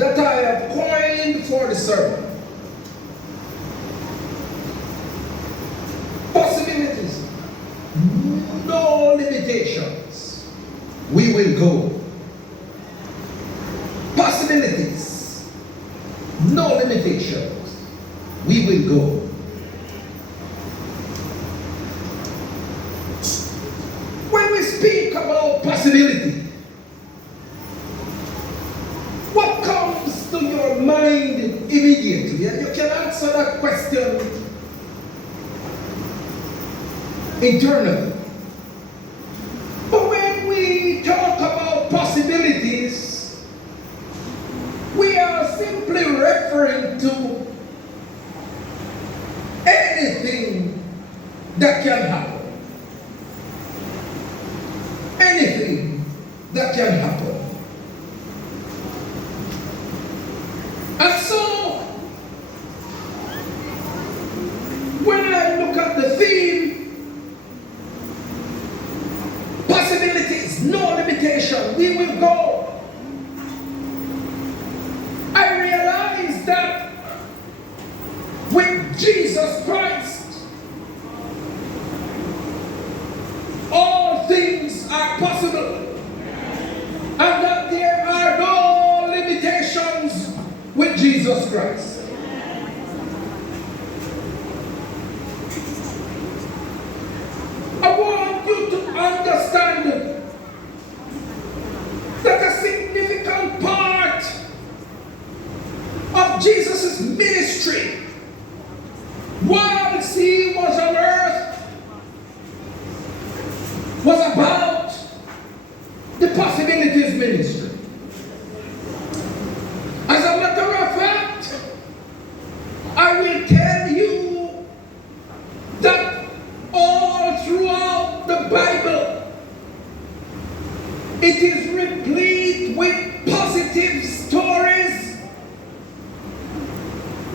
that I have coined for the sermon. Possibilities, no limitations. We will go. Possibilities, no limitations. We will go. When we speak about possibility, what comes to your mind immediately? And you can answer that question internally. But when we talk about possibilities, we are simply referring to anything that can happen. Anything that can happen. And so, when I look at the theme, possibilities, no limitation, we will go. I realize that with Jesus Christ, all things are possible, and that there are no limitations with Jesus Christ. I want you to understand that a significant part of Jesus' ministry whilst he was on earth was about the possibilities ministry. As a matter of fact, I will tell you that all throughout the Bible, it is replete with positive stories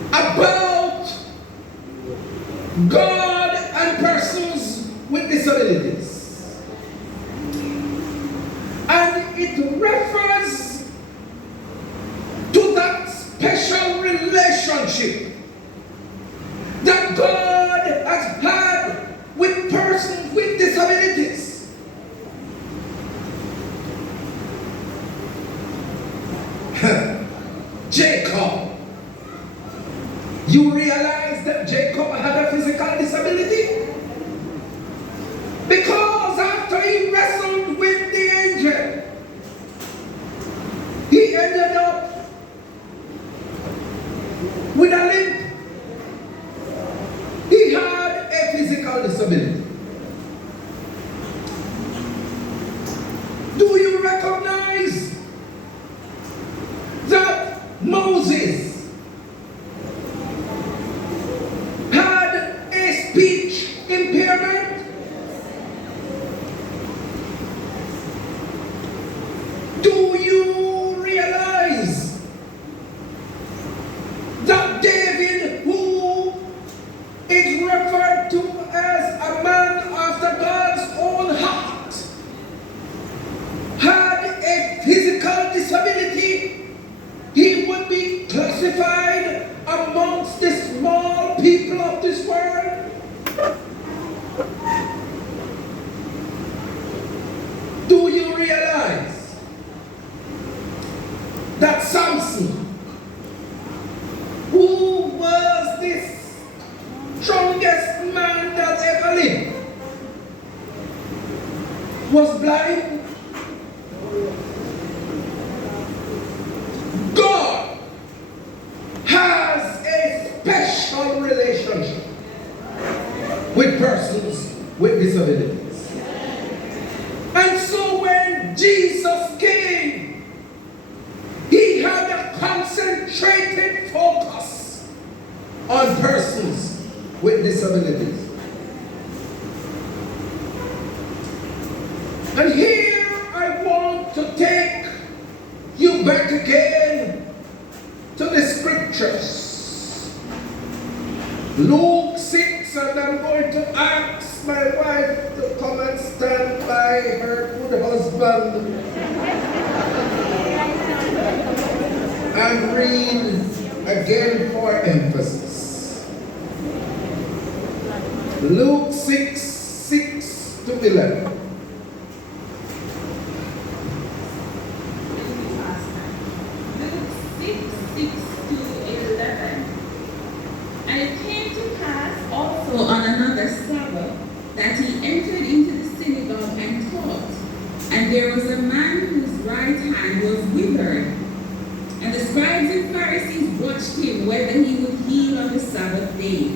about God and persons with disabilities. And it refers to that special relationship that God has had with persons with disabilities. Jacob. You realize that Jacob had a physical disability? Because after he wrestled with the angel, he ended up with a limp. He had a physical disability. Do you recognize that Moses had a speech impairment? Do you realize that David, who is referred to as a man after God's own heart, had a physical disability? He would be classified amongst the small people of this world. Do you realize that Samson, who was the strongest man that ever lived, was blind? God has a special relationship with persons with disabilities. And so when Jesus came, he had a concentrated focus on persons with disabilities. And here I want to take you back again to the scriptures. Luke 6, and I'm going to ask my wife to come and stand by her good husband and read again for emphasis. Luke 6, 6 to 11. Luke 6, 6 to 11. And it came to pass also on another Sabbath that he entered into the synagogue and taught. And there was a man whose right hand was withered. And the scribes and Pharisees watched him whether he would heal on the Sabbath day,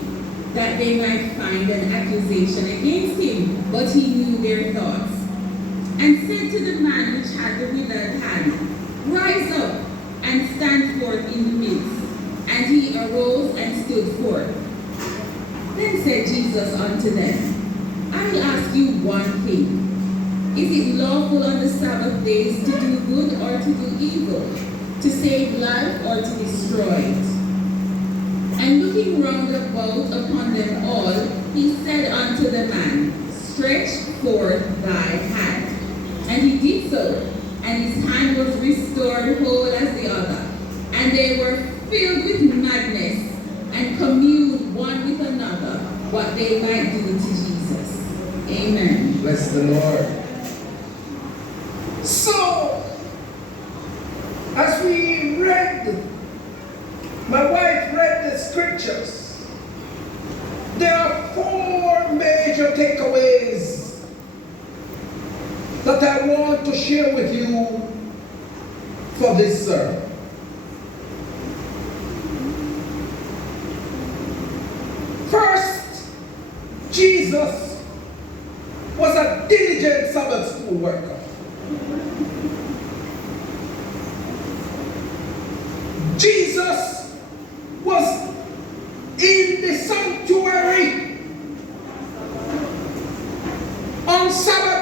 that they might find an accusation against him. But he knew their thoughts, and said to the man which had the withered hand, Rise up and stand forth in the midst. And he arose and stood forth. Then said Jesus unto them, I ask you one thing. Is it lawful on the Sabbath days to do good or to do evil, to save life or to destroy it? And looking round about upon them all, he said unto the man, Stretch forth thy hand. And he did so, and his hand was restored whole as the other. And they were filled with madness, and communed one with another what they might do to Jesus. Amen. Bless the Lord. So, as we read, my wife read the scriptures, there are four major takeaways that I want to share with you for this sermon. First, Jesus was a diligent Sabbath school worker. Jesus was in the sanctuary on Sabbath